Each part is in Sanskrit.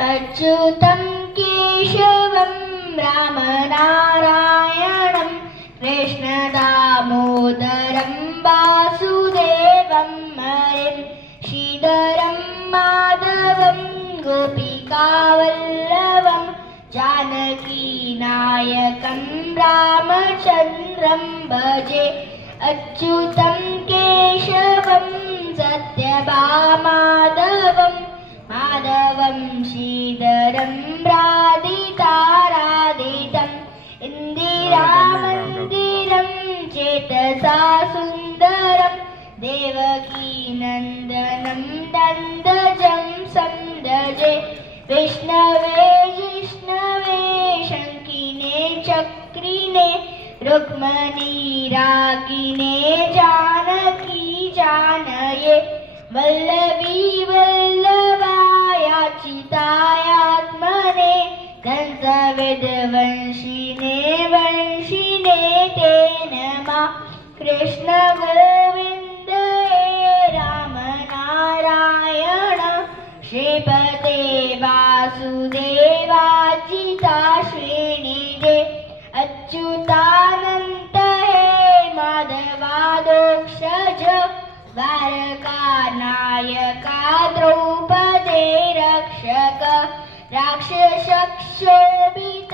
अच्युतं केशवं रामनारायणं कृष्णदामोदरं वासुदेवं हरिं श्रीधरं माधवं गोपिकावल्लभं जानकीनायकं रामचन्द्रं भजे। अच्युतं केशवं सत्यभामाधवं माधवं श्रीधरं राधिताराधितम् इन्दिरामन्दिरं चेतसा सुन्दरं देवकीनन्दनं नन्दजं सन्दजे। विष्णवे जिष्णवे शङ्किने चक्रिणे रुक्मणी रागिणे जानकी जानये। वल्लभी वल्लभायाचितायात्मने कंसविदवंशिने वंशिने ते नमः। कृष्ण गोविन्द हे राम नारायण श्रीपते वासुदेवाचिता श्रीनिधे। अच्युतानन्त हे माधवादोक्षज द्वारकानायका द्रौपदे रक्षक। राक्षसक्षोभित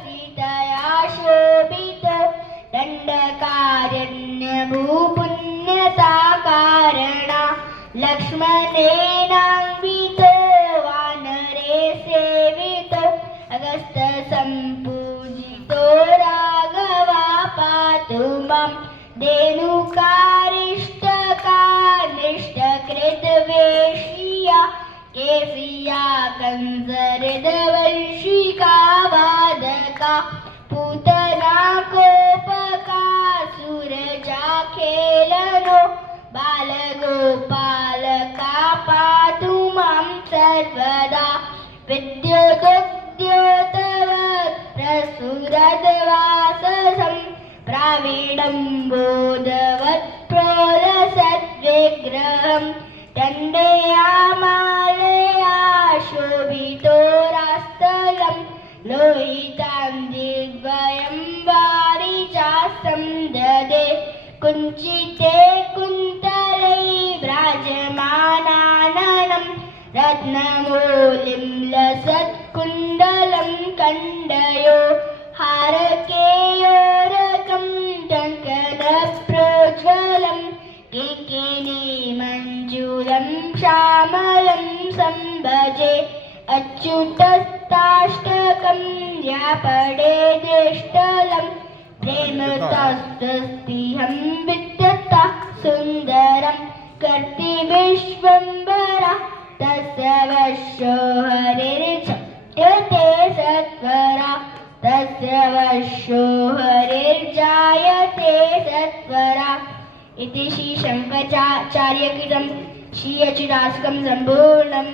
सीतया शोभित दण्डकारण्यभूपुण्यता कारणा लक्ष्मणेनान्वितो वानरे सेवितो अगस्त्यसम्पूजितो राघवा पातु मां। धेनुकारिष्टकानिष्टकृतवेश्या केफिया कंसहृदवंशिका वादका पूतना कोपका सूरजाखेलनो बालगोपालका पातु मां सर्वदा। विद्युदुद्योतवत् प्रसुरद्वाससं प्रावीणं बोधवत् प्रोलसद्विग्रहं दण्डयामालया शोभितोरास्थलं लोहिताञ्जिद्वयं वारिजासं ददे। कुञ्चिते कुन्तले व्राजमानाननं रत्नमौलिं लसत्कुण्डलं कण्डयो हारकेयोरकं टङ्कनप्रोज्ज्वलं केकेने मञ्जूरं श्यामलं संभजे। अच्युतस्ताष्टकं व्यापडे दृष्टलं प्रेमतस्तस्तिहं विद्यता सुन्दरं कर्ति विश्वम्भरा तस्य वशो हरिर्जायते सत्वरा तस्य वशो हरिर्जायते सत्वरा। इति श्री शङ्कराचार्यकृतं श्री अच्युताष्टकं सम्पूर्णम्।